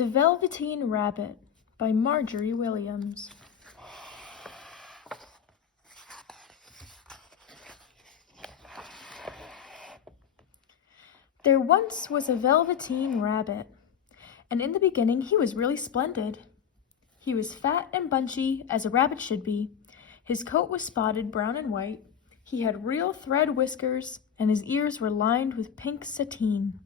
The Velveteen Rabbit by Marjorie Williams. There once was a Velveteen Rabbit, and in the beginning he was really splendid. He was fat and bunchy, as a rabbit should be. His coat was spotted brown and white. He had real thread whiskers, and his ears were lined with pink sateen.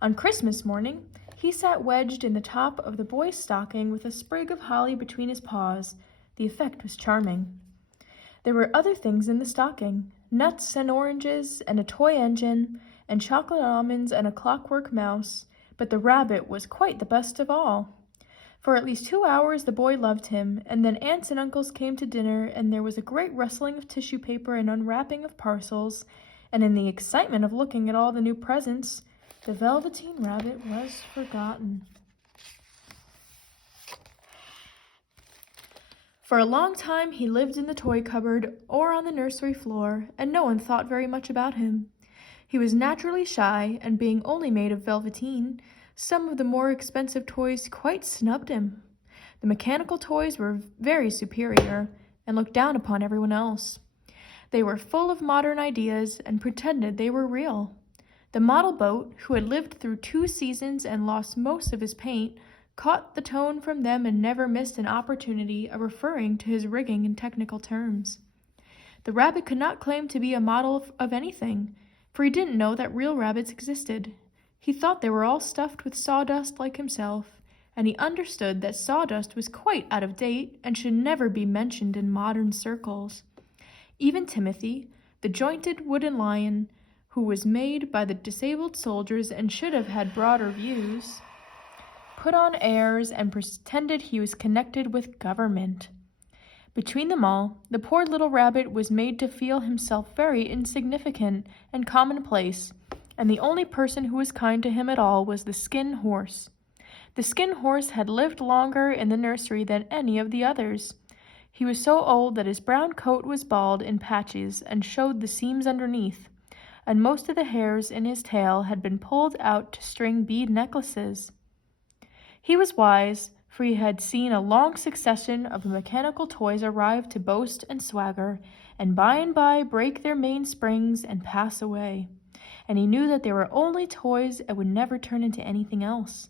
On Christmas morning, he sat wedged in the top of the boy's stocking with a sprig of holly between his paws. The effect was charming. There were other things in the stocking, nuts and oranges and a toy engine and chocolate almonds and a clockwork mouse, but the rabbit was quite the best of all. For at least 2 hours the boy loved him, and then aunts and uncles came to dinner, and there was a great rustling of tissue paper and unwrapping of parcels, and in the excitement of looking at all the new presents, the Velveteen Rabbit was forgotten. For a long time he lived in the toy cupboard or on the nursery floor, and no one thought very much about him. He was naturally shy, and being only made of velveteen, some of the more expensive toys quite snubbed him. The mechanical toys were very superior and looked down upon everyone else. They were full of modern ideas and pretended they were real. The model boat, who had lived through 2 seasons and lost most of his paint, caught the tone from them and never missed an opportunity of referring to his rigging in technical terms. The rabbit could not claim to be a model of anything, for he didn't know that real rabbits existed. He thought they were all stuffed with sawdust like himself, and he understood that sawdust was quite out of date and should never be mentioned in modern circles. Even Timothy, the jointed wooden lion, who was made by the disabled soldiers and should have had broader views, put on airs and pretended he was connected with government. Between them all, the poor little rabbit was made to feel himself very insignificant and commonplace, and the only person who was kind to him at all was the Skin Horse. The Skin Horse had lived longer in the nursery than any of the others. He was so old that his brown coat was bald in patches and showed the seams underneath, and most of the hairs in his tail had been pulled out to string bead necklaces. He was wise, for he had seen a long succession of mechanical toys arrive to boast and swagger, and by break their mainsprings and pass away. And he knew that they were only toys and would never turn into anything else.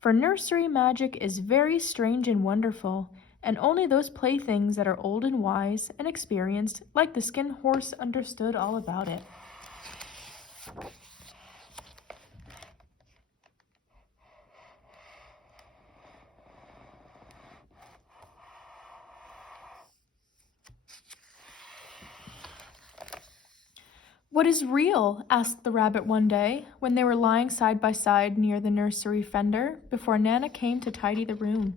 For nursery magic is very strange and wonderful, and only those playthings that are old and wise and experienced, like the Skin Horse, understood all about it. "What is real?" asked the rabbit one day, when they were lying side by side near the nursery fender, before Nana came to tidy the room.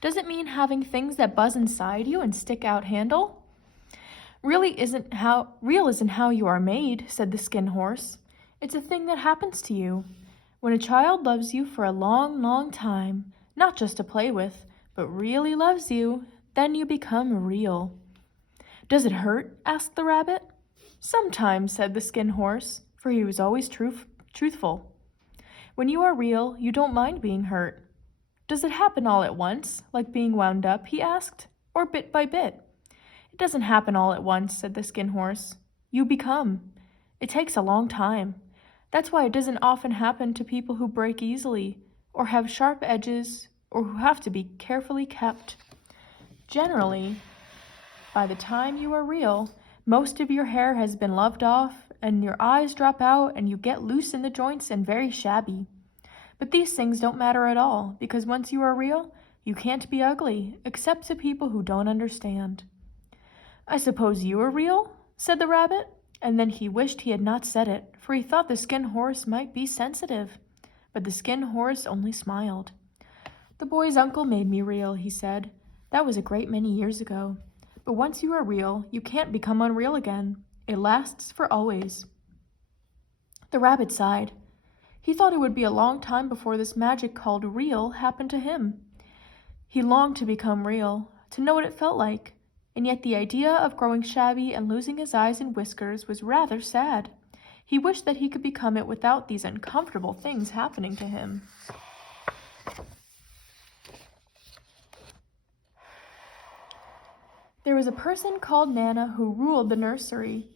"Does it mean having things that buzz inside you and stick out handle?" Real isn't how you are made," said the Skin Horse. "It's a thing that happens to you. When a child loves you for a long, long time, not just to play with, but really loves you, then you become real." "Does it hurt?" asked the rabbit. "Sometimes," said the Skin Horse, for he was always truthful. "When you are real, you don't mind being hurt." "Does it happen all at once, like being wound up?" he asked, "or bit by bit?" "It doesn't happen all at once," said the Skin Horse. "You become. It takes a long time. That's why it doesn't often happen to people who break easily, or have sharp edges, or who have to be carefully kept. Generally, by the time you are real, most of your hair has been loved off, and your eyes drop out, and you get loose in the joints and very shabby. But these things don't matter at all, because once you are real, you can't be ugly, except to people who don't understand." "I suppose you are real?" said the rabbit, and then he wished he had not said it, for he thought the Skin Horse might be sensitive. But the Skin Horse only smiled. "The boy's uncle made me real," he said. "That was a great many years ago. But once you are real, you can't become unreal again. It lasts for always." The rabbit sighed. He thought it would be a long time before this magic called real happened to him. He longed to become real, to know what it felt like, and yet the idea of growing shabby and losing his eyes and whiskers was rather sad. He wished that he could become it without these uncomfortable things happening to him. There was a person called Nana who ruled the nursery.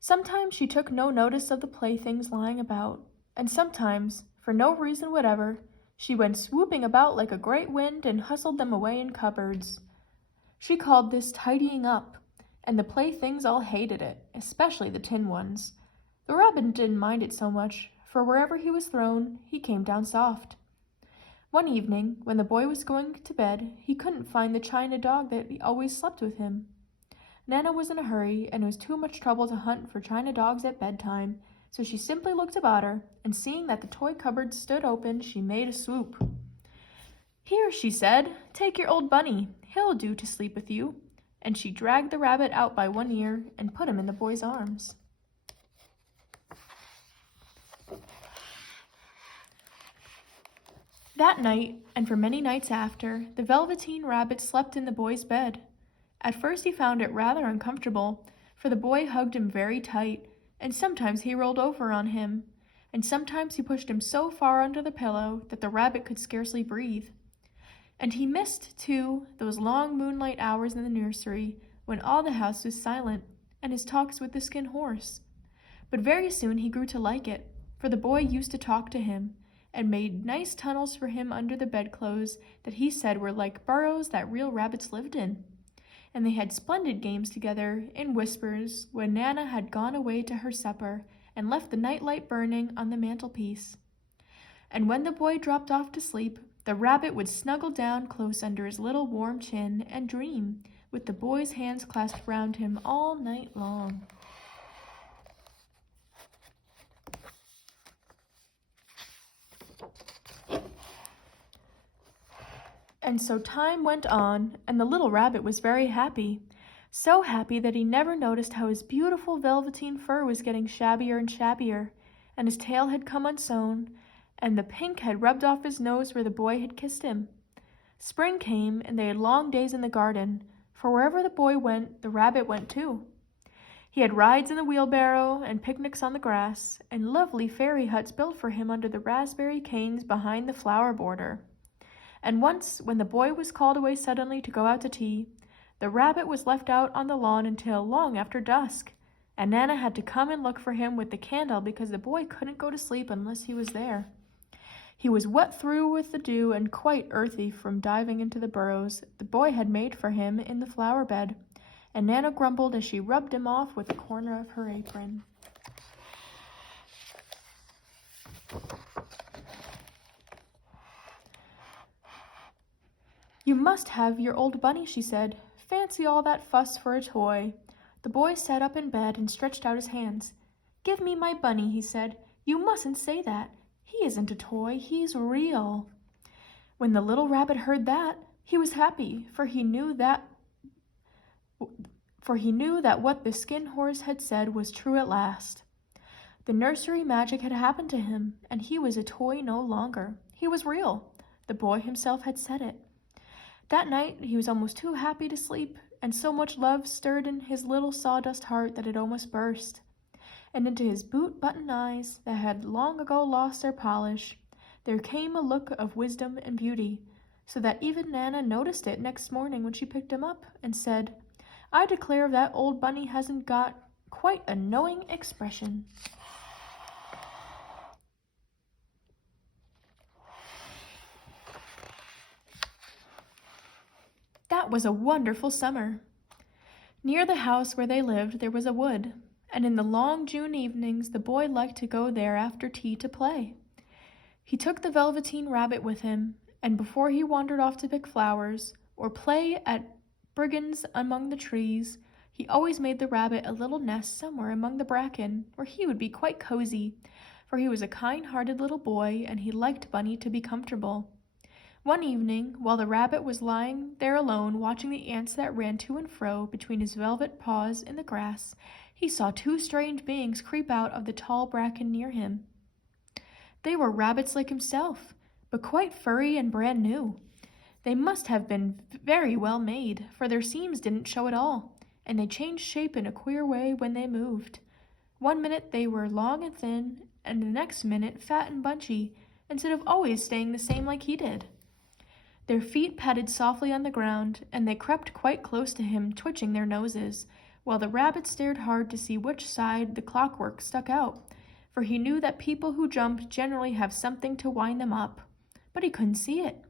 Sometimes she took no notice of the playthings lying about, and sometimes, for no reason whatever, she went swooping about like a great wind and hustled them away in cupboards. She called this tidying up, and the playthings all hated it, especially the tin ones. The rabbit didn't mind it so much, for wherever he was thrown, he came down soft. One evening, when the boy was going to bed, he couldn't find the china dog that always slept with him. Nana was in a hurry, and it was too much trouble to hunt for china dogs at bedtime, so she simply looked about her, and seeing that the toy cupboard stood open, she made a swoop. "Here," she said, "take your old bunny. He'll do to sleep with you." And she dragged the rabbit out by one ear and put him in the boy's arms. That night, and for many nights after, the Velveteen Rabbit slept in the boy's bed. At first he found it rather uncomfortable, for the boy hugged him very tight, and sometimes he rolled over on him, and sometimes he pushed him so far under the pillow that the rabbit could scarcely breathe. And he missed, too, those long moonlight hours in the nursery when all the house was silent, and his talks with the skin horse. But very soon he grew to like it, for the boy used to talk to him, and made nice tunnels for him under the bedclothes that he said were like burrows that real rabbits lived in. And they had splendid games together, in whispers, when Nana had gone away to her supper and left the nightlight burning on the mantelpiece. And when the boy dropped off to sleep, the rabbit would snuggle down close under his little warm chin and dream, with the boy's hands clasped round him all night long. And so time went on, and the little rabbit was very happy. So happy that he never noticed how his beautiful velveteen fur was getting shabbier and shabbier, and his tail had come unsewn, and the pink had rubbed off his nose where the boy had kissed him. Spring came, and they had long days in the garden, for wherever the boy went, the rabbit went too. He had rides in the wheelbarrow, and picnics on the grass, and lovely fairy huts built for him under the raspberry canes behind the flower border. And once, when the boy was called away suddenly to go out to tea, the rabbit was left out on the lawn until long after dusk, and Nana had to come and look for him with the candle because the boy couldn't go to sleep unless he was there. He was wet through with the dew and quite earthy from diving into the burrows the boy had made for him in the flower bed, and Nana grumbled as she rubbed him off with a corner of her apron. "You must have your old bunny," she said. "Fancy all that fuss for a toy." The boy sat up in bed and stretched out his hands. "Give me my bunny," he said. "You mustn't say that. He isn't a toy, he's real." When the little rabbit heard that, he was happy, for he knew that what the skin horse had said was true at last. The nursery magic had happened to him, and he was a toy no longer. He was real. The boy himself had said it. That night he was almost too happy to sleep, and so much love stirred in his little sawdust heart that it almost burst. And into his boot-button eyes, that had long ago lost their polish, there came a look of wisdom and beauty, so that even Nana noticed it next morning when she picked him up and said, "I declare that old bunny hasn't got quite a knowing expression." That was a wonderful summer. Near the house where they lived there was a wood, and in the long June evenings the boy liked to go there after tea to play. He took the Velveteen Rabbit with him, and before he wandered off to pick flowers or play at brigands among the trees, he always made the rabbit a little nest somewhere among the bracken, where he would be quite cozy, for he was a kind-hearted little boy and he liked Bunny to be comfortable. One evening, while the rabbit was lying there alone watching the ants that ran to and fro between his velvet paws in the grass, he saw two strange beings creep out of the tall bracken near him. They were rabbits like himself, but quite furry and brand new. They must have been very well made, for their seams didn't show at all, and they changed shape in a queer way when they moved. One minute they were long and thin, and the next minute fat and bunchy, instead of always staying the same like he did. Their feet patted softly on the ground, and they crept quite close to him, twitching their noses, while the rabbit stared hard to see which side the clockwork stuck out, for he knew that people who jump generally have something to wind them up. But he couldn't see it.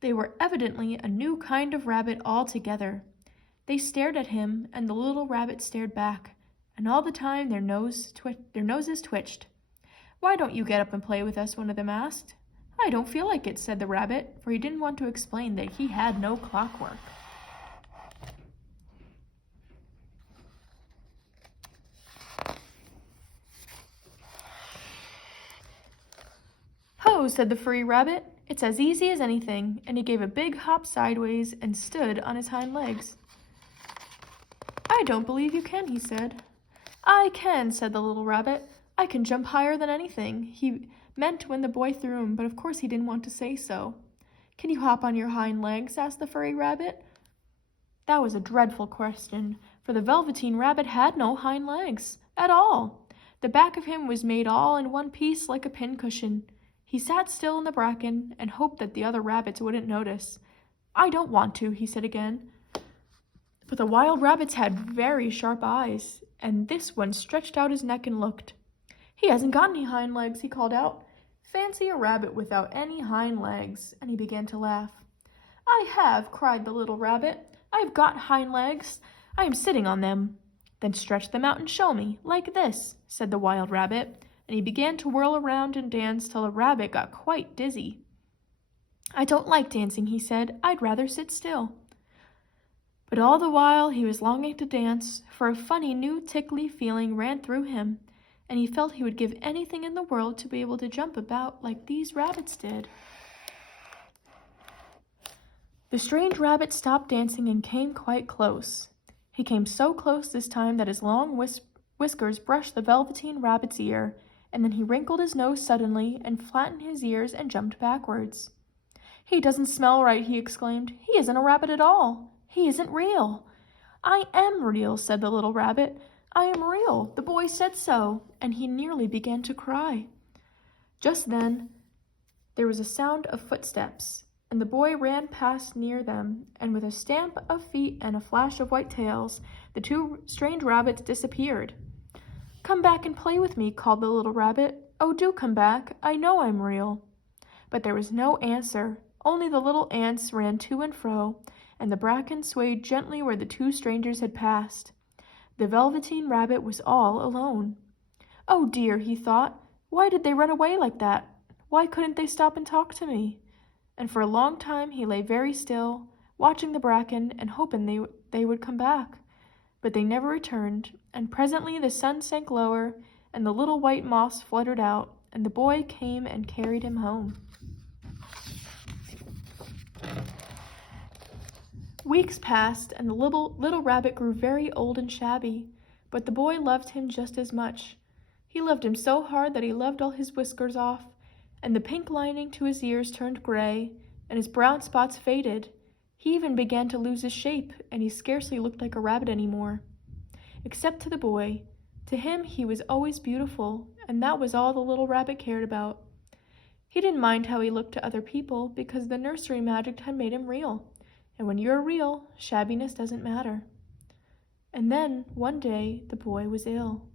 They were evidently a new kind of rabbit altogether. They stared at him, and the little rabbit stared back, and all the time their noses twitched. "Why don't you get up and play with us?" one of them asked. "I don't feel like it," said the rabbit, for he didn't want to explain that he had no clockwork. "Ho," said the furry rabbit. "It's as easy as anything," and he gave a big hop sideways and stood on his hind legs. "I don't believe you can," he said. "I can," said the little rabbit. "I can jump higher than anything." He meant when the boy threw him, but of course he didn't want to say so. "Can you hop on your hind legs?" asked the furry rabbit. That was a dreadful question, for the Velveteen Rabbit had no hind legs at all. The back of him was made all in one piece like a pincushion. He sat still in the bracken and hoped that the other rabbits wouldn't notice. "I don't want to," he said again. But the wild rabbits had very sharp eyes, and this one stretched out his neck and looked. "He hasn't got any hind legs," he called out. "Fancy a rabbit without any hind legs," and he began to laugh. "I have," cried the little rabbit. "I've got hind legs. I am sitting on them." "Then stretch them out and show me, like this," said the wild rabbit, and he began to whirl around and dance till the rabbit got quite dizzy. "I don't like dancing," he said. "I'd rather sit still." But all the while he was longing to dance, for a funny new tickly feeling ran through him, and he felt he would give anything in the world to be able to jump about like these rabbits did. The strange rabbit stopped dancing and came quite close. He came so close this time that his long whiskers brushed the Velveteen Rabbit's ear, and then he wrinkled his nose suddenly and flattened his ears and jumped backwards. "He doesn't smell right," he exclaimed. "He isn't a rabbit at all. He isn't real." "I am real," said the little rabbit. "I am real. The boy said so," and he nearly began to cry. Just then there was a sound of footsteps, and the boy ran past near them, and with a stamp of feet and a flash of white tails, the two strange rabbits disappeared. "Come back and play with me," called the little rabbit. "Oh, do come back. I know I'm real." But there was no answer. Only the little ants ran to and fro, and the bracken swayed gently where the two strangers had passed. The Velveteen Rabbit was all alone. "Oh dear," he thought. "Why did they run away like that? Why couldn't they stop and talk to me?" And for a long time he lay very still, watching the bracken and hoping they would come back. But they never returned, and presently the sun sank lower, and the little white moths fluttered out, and the boy came and carried him home. Weeks passed, and the little rabbit grew very old and shabby, but the boy loved him just as much. He loved him so hard that he loved all his whiskers off, and the pink lining to his ears turned gray, and his brown spots faded. He even began to lose his shape, and he scarcely looked like a rabbit anymore. Except to the boy. To him he was always beautiful, and that was all the little rabbit cared about. He didn't mind how he looked to other people, because the nursery magic had made him real. And when you're real, shabbiness doesn't matter. And then, one day, the boy was ill.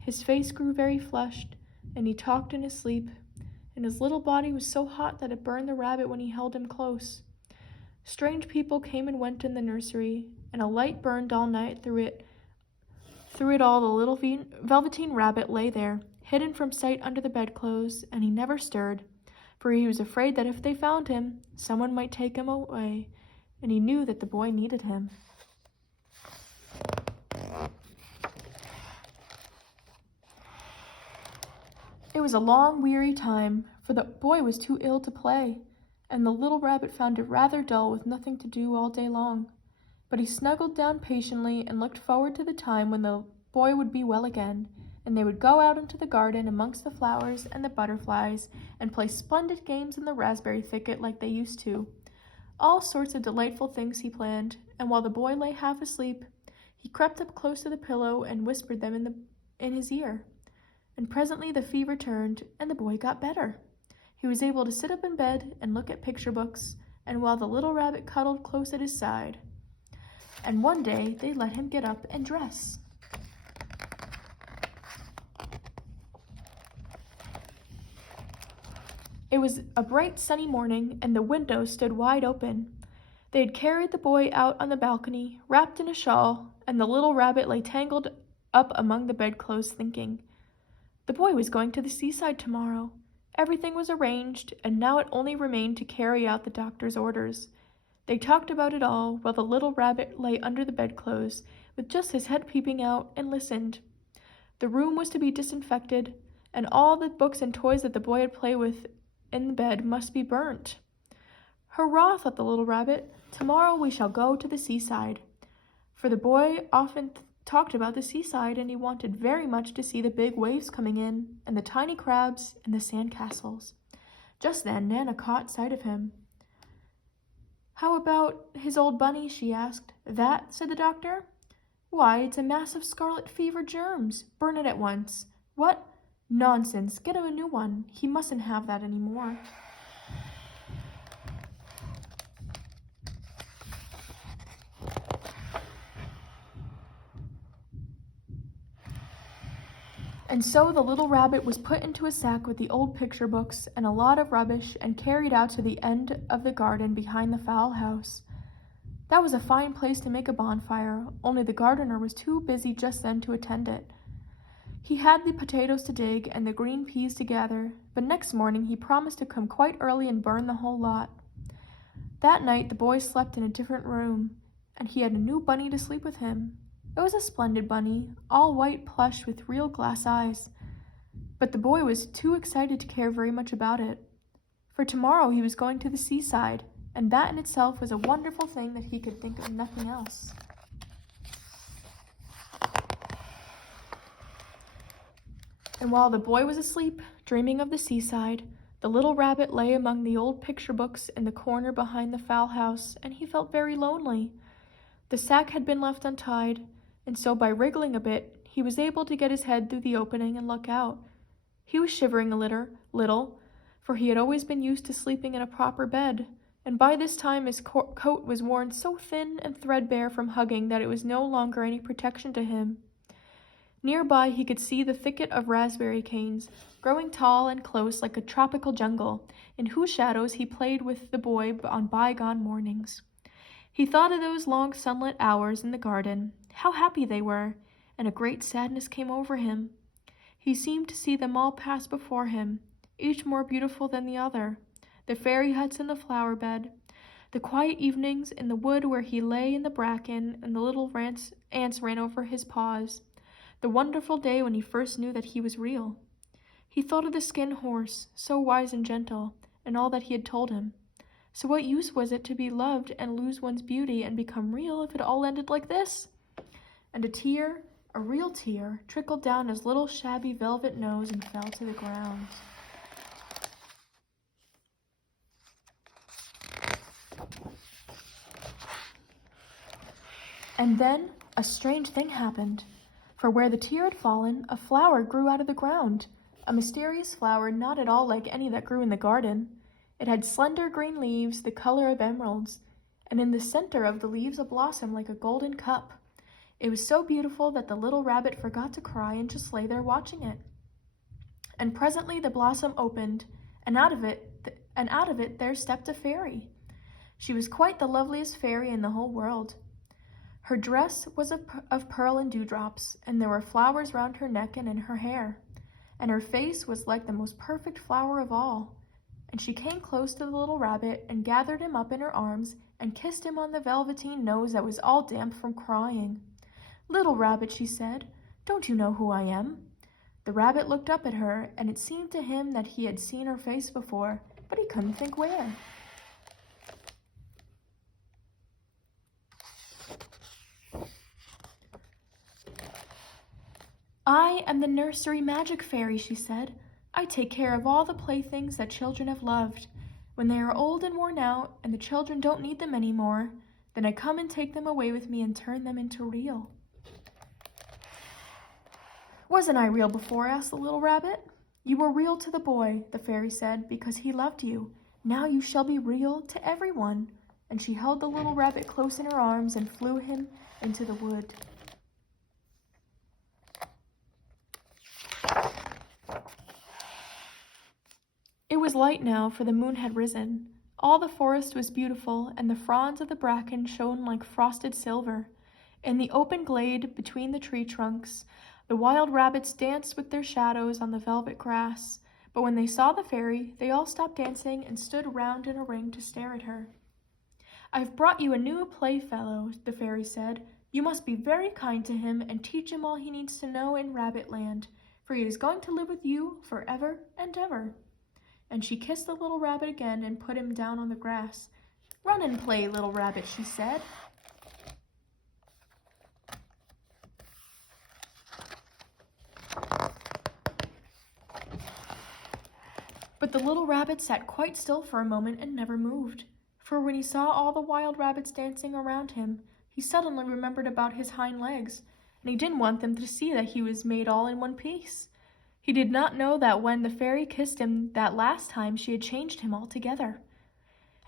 His face grew very flushed, and he talked in his sleep, and his little body was so hot that it burned the rabbit when he held him close. Strange people came and went in the nursery, and a light burned all night through it. Through it all, the little Velveteen Rabbit lay there, hidden from sight under the bedclothes, and he never stirred, for he was afraid that if they found him, someone might take him away, and he knew that the boy needed him. It was a long, weary time, for the boy was too ill to play, and the little rabbit found it rather dull with nothing to do all day long. But he snuggled down patiently and looked forward to the time when the boy would be well again, and they would go out into the garden amongst the flowers and the butterflies and play splendid games in the raspberry thicket like they used to. All sorts of delightful things he planned, and while the boy lay half asleep, he crept up close to the pillow and whispered them in his ear. And presently the fever turned, and the boy got better. He was able to sit up in bed and look at picture books, and while the little rabbit cuddled close at his side. And one day they let him get up and dress. It was a bright sunny morning, and the window stood wide open. They had carried the boy out on the balcony, wrapped in a shawl, and the little rabbit lay tangled up among the bedclothes thinking. The boy was going to the seaside tomorrow. Everything was arranged, and now it only remained to carry out the doctor's orders. They talked about it all while the little rabbit lay under the bedclothes, with just his head peeping out, and listened. The room was to be disinfected, and all the books and toys that the boy had played with in the bed must be burnt. "Hurrah," thought the little rabbit. "Tomorrow we shall go to the seaside." For the boy often talked about the seaside, and he wanted very much to see the big waves coming in, and the tiny crabs, and the sand castles. Just then Nana caught sight of him. "How about his old bunny?" she asked. "That?" said the doctor. "Why, it's a mass of scarlet fever germs. Burn it at once." "What? Nonsense. Get him a new one. He mustn't have that any more." And so the little rabbit was put into a sack with the old picture books and a lot of rubbish and carried out to the end of the garden behind the fowl house. That was a fine place to make a bonfire, only the gardener was too busy just then to attend it. He had the potatoes to dig and the green peas to gather, but next morning he promised to come quite early and burn the whole lot. That night the boy slept in a different room, and he had a new bunny to sleep with him. It was a splendid bunny, all white plush with real glass eyes. But the boy was too excited to care very much about it. For tomorrow he was going to the seaside, and that in itself was a wonderful thing that he could think of nothing else. And while the boy was asleep, dreaming of the seaside, the little rabbit lay among the old picture books in the corner behind the fowl house, and he felt very lonely. The sack had been left untied, and so by wriggling a bit, he was able to get his head through the opening and look out. He was shivering a little, for he had always been used to sleeping in a proper bed, and by this time his coat was worn so thin and threadbare from hugging that it was no longer any protection to him. Nearby he could see the thicket of raspberry canes, growing tall and close like a tropical jungle, in whose shadows he played with the boy on bygone mornings. He thought of those long sunlit hours in the garden, how happy they were, and a great sadness came over him. He seemed to see them all pass before him, each more beautiful than the other, the fairy huts in the flower bed, the quiet evenings in the wood where he lay in the bracken and the little ants ran over his paws, the wonderful day when he first knew that he was real. He thought of the skin horse, so wise and gentle, and all that he had told him. So what use was it to be loved and lose one's beauty and become real if it all ended like this? And a tear, a real tear, trickled down his little shabby velvet nose and fell to the ground. And then a strange thing happened, for where the tear had fallen, a flower grew out of the ground, a mysterious flower not at all like any that grew in the garden. It had slender green leaves the color of emeralds, and in the center of the leaves a blossom like a golden cup. It was so beautiful that the little rabbit forgot to cry and just lay there watching it. And presently the blossom opened, and out of it there stepped a fairy. She was quite the loveliest fairy in the whole world. Her dress was of pearl and dewdrops, and there were flowers round her neck and in her hair, and her face was like the most perfect flower of all. And she came close to the little rabbit and gathered him up in her arms and kissed him on the velveteen nose that was all damp from crying. "Little rabbit," she said, "don't you know who I am?" The rabbit looked up at her, and it seemed to him that he had seen her face before, but he couldn't think where. "I am the nursery magic fairy," she said. "I take care of all the playthings that children have loved. When they are old and worn out, and the children don't need them anymore, then I come and take them away with me and turn them into real." "Wasn't I real before?" asked the little rabbit. "You were real to the boy," the fairy said, "because he loved you. Now you shall be real to everyone." And she held the little rabbit close in her arms and flew him into the wood. It was light now, for the moon had risen. All the forest was beautiful, and the fronds of the bracken shone like frosted silver. In the open glade between the tree trunks, the wild rabbits danced with their shadows on the velvet grass. But when they saw the fairy, they all stopped dancing and stood round in a ring to stare at her. "I've brought you a new playfellow," the fairy said. "You must be very kind to him and teach him all he needs to know in Rabbitland, for he is going to live with you forever and ever." And she kissed the little rabbit again and put him down on the grass. "Run and play, little rabbit," she said. But the little rabbit sat quite still for a moment and never moved. For when he saw all the wild rabbits dancing around him, he suddenly remembered about his hind legs, and he didn't want them to see that he was made all in one piece. He did not know that when the fairy kissed him that last time she had changed him altogether.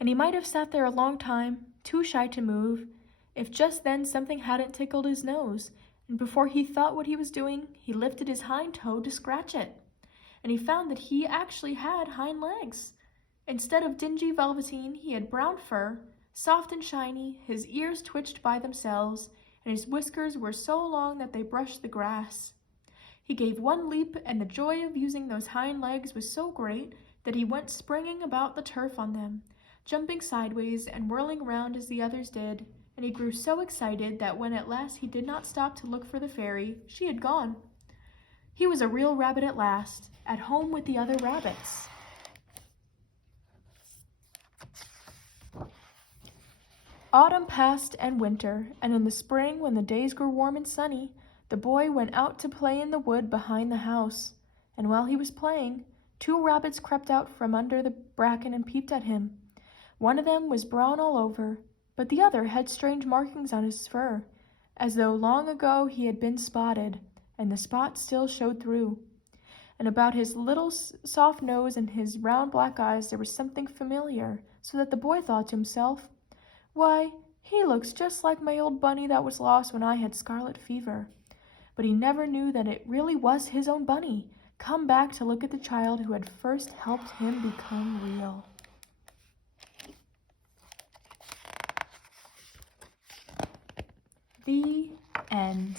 And he might have sat there a long time, too shy to move, if just then something hadn't tickled his nose, and before he thought what he was doing, he lifted his hind toe to scratch it. And he found that he actually had hind legs. Instead of dingy velveteen, he had brown fur, soft and shiny, his ears twitched by themselves, and his whiskers were so long that they brushed the grass. He gave one leap, and the joy of using those hind legs was so great that he went springing about the turf on them, jumping sideways and whirling round as the others did, and he grew so excited that when at last he did not stop to look for the fairy, she had gone. He was a real rabbit at last, at home with the other rabbits. Autumn passed and winter, and in the spring, when the days grew warm and sunny, the boy went out to play in the wood behind the house. And while he was playing, 2 rabbits crept out from under the bracken and peeped at him. One of them was brown all over, but the other had strange markings on his fur, as though long ago he had been spotted, and the spots still showed through. And about his little soft nose and his round black eyes there was something familiar, so that the boy thought to himself, "Why, he looks just like my old bunny that was lost when I had scarlet fever." But he never knew that it really was his own bunny, come back to look at the child who had first helped him become real. The end.